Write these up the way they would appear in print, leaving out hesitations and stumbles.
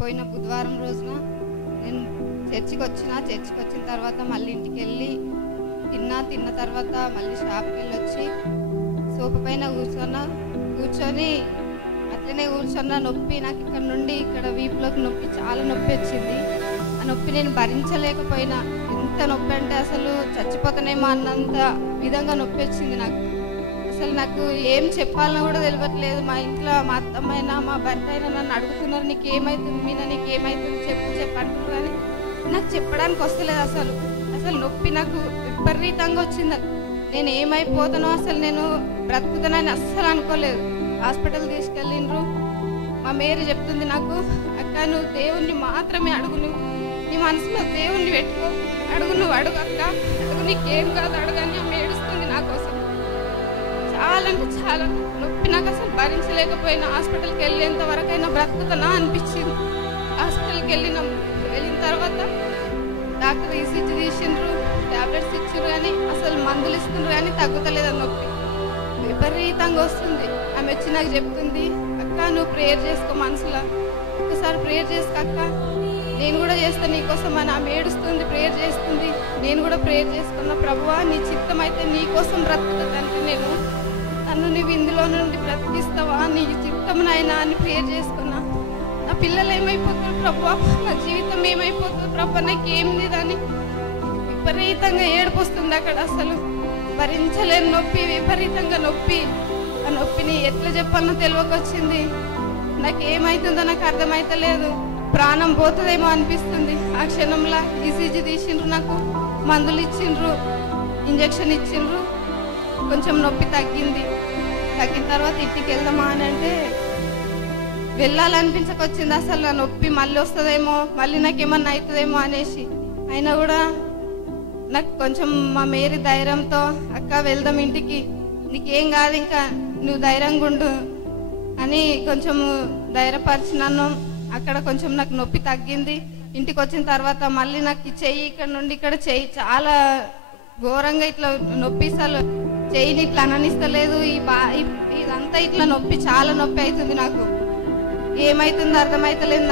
పోయిన బుధవారం రోజున నేను చర్చికి వచ్చిన తర్వాత మళ్ళీ ఇంటికి వెళ్ళి తిన్న తర్వాత మళ్ళీ షాప్కి వెళ్ళి వచ్చి సోఫా పైన కూర్చొని అట్లనే కూర్చున్న నొప్పి నాకు ఇక్కడ నుండి ఇక్కడ వీపులోకి నొప్పి చాలా నొప్పి వచ్చింది. ఆ నొప్పి నేను భరించలేకపోయినా. ఎంత నొప్పి అంటే అసలు చచ్చిపోతానేమో అన్నంత విధంగా నొప్పి వచ్చింది నాకు. అసలు నాకు ఏం చెప్పాలని కూడా తెలియట్లేదు. మా ఇంట్లో మా అత్తమ్మైనా మా భర్త అయినా నన్ను అడుగుతున్నారు, నీకేమవుతుంది మీనా, నీకేమవుతుంది చెప్పు అంటున్నారు, కానీ నాకు చెప్పడానికి వస్తలేదు. అసలు నొప్పి నాకు విపరీతంగా వచ్చింది. నేను ఏమైపోతానో అసలు నేను బ్రతుకుతానని అస్సలు అనుకోలేదు. హాస్పిటల్ తీసుకెళ్ళిండ్రు. మా మేరీ చెప్తుంది నాకు, అక్క నువ్వు దేవుణ్ణి మాత్రమే అడుగు, నీ మనసులో దేవుణ్ణి పెట్టుకో, నువ్వు అడుగు అక్క, అడుగు, నీకేం కాదు అడుగని ఆమె ఏడుస్తుంది నా కోసం. చాలా అంటే చాలా నొప్పి నాకు అసలు భరించలేకపోయినా. హాస్పిటల్కి వెళ్ళేంత వరకైనా బ్రతుకుతానా అనిపించింది. హాస్పిటల్కి వెళ్ళిన తర్వాత డాక్టర్ ఈసీజీ తీసిండ్రు, టాబ్లెట్స్ ఇచ్చిండ్రు, కానీ అసలు మందులు ఇస్తుండ్రు కానీ తగ్గుతలేదు నొప్పి, విపరీతంగా వస్తుంది. ఆమె వచ్చి నాకు చెప్తుంది, అక్క నువ్వు ప్రేయర్ చేసుకో, మనసులో ఒకసారి ప్రేయర్ చేసుకో అక్క, నేను కూడా చేస్తాను నీకోసం అని. ఆమె ఏడుస్తుంది, ప్రేయర్ చేస్తుంది. నేను కూడా ప్రేయర్ చేసుకున్నా, ప్రభువా నీ చిత్తం అయితే నీకోసం బ్రతుకుతుందంటే నేను నన్ను నువ్వు ఇందులో నుండి బ్రతికిస్తావా, నీ చిత్తం నాయనా అని ప్రేయర్ చేసుకున్నా. నా పిల్లలు ఏమైపోతారు ప్రభువా, నా జీవితం ఏమైపోతుంది ప్రభువా, నాకేంది అని విపరీతంగా ఏడుపు వస్తుంది అక్కడ. అసలు భరించలేని నొప్పి, విపరీతంగా నొప్పి. ఆ నొప్పిని ఎట్లా చెప్పాలనో తెలియకొచ్చింది. నాకు ఏమవుతుందో నాకు అర్థమైతలేదు. ప్రాణం పోతుందేమో అనిపిస్తుంది. ఆ క్షణంలో ఈసీజీ తీసిండ్రు, నాకు మందులు ఇచ్చిండ్రు, ఇంజక్షన్ ఇచ్చిండ్రు. కొంచెం నొప్పి తగ్గిన తర్వాత ఇంటికి వెళ్దామా అని అంటే వెళ్ళాలనిపించకొచ్చింది. అసలు నా నొప్పి మళ్ళీ వస్తుందేమో, మళ్ళీ నాకేమన్నా అవుతుందేమో అనేసి. అయినా కూడా నాకు కొంచెం మా మేరీ ధైర్యంతో, అక్క వెళ్దాం ఇంటికి, నీకేం కాదు ఇంకా, నువ్వు ధైర్యంగా ఉండు అని కొంచెం ధైర్యపరిచినాను. అక్కడ కొంచెం నాకు నొప్పి తగ్గింది. ఇంటికి వచ్చిన తర్వాత మళ్ళీ నాకు చెయ్యి ఇక్కడ నుండి ఇక్కడ చెయ్యి చాలా ఘోరంగా ఇట్లా నొప్పి, అసలు చెయ్యిని ఇట్లా అననిస్తలేదు. ఇదంతా ఇట్లా నొప్పి, చాలా నొప్పి అవుతుంది నాకు. ఏమవుతుందో అర్థమవుతలేదు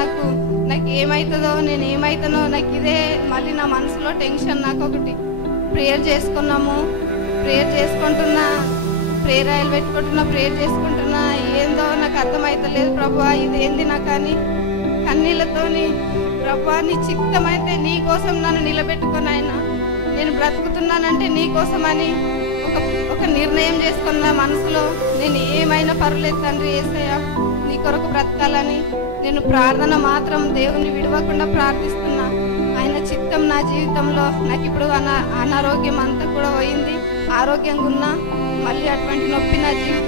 నాకు ఏమవుతుందో, నేను ఏమవుతానో నాకు ఇదే మళ్ళీ నా మనసులో టెన్షన్. నాకు ఒకటి ప్రేయర్ చేసుకున్నాము, ప్రేయర్ చేసుకుంటున్నా, ప్రేయర్ ఆయిల్ పెట్టుకుంటున్నా, ప్రేయర్ చేసుకుంటున్నా, ఏందో నాకు అర్థమవుతలేదు ప్రభువా, ఇదేంది నాకు అని కన్నీళ్ళతోని, ప్రభువా నీ చిత్తం అయితే నీ కోసం నన్ను నిలబెట్టుకొని అయినా నేను బ్రతుకుతున్నానంటే నీ కోసం అని ఒక నిర్ణయం చేసుకున్న మనసులో. నేను ఏమైనా పర్లేదు తండ్రి యేసయ్య, నీ కొరకు బ్రతకాలని నేను ప్రార్థన మాత్రం దేవుని విడవకుండా ప్రార్థిస్తున్నా. ఆయన చిత్తం నా జీవితంలో. నాకు ఇప్పుడు అనారోగ్యం అంతా కూడా పోయింది, ఆరోగ్యంగా ఉన్నా. మళ్ళీ అటువంటి నొప్పి నా జీవితం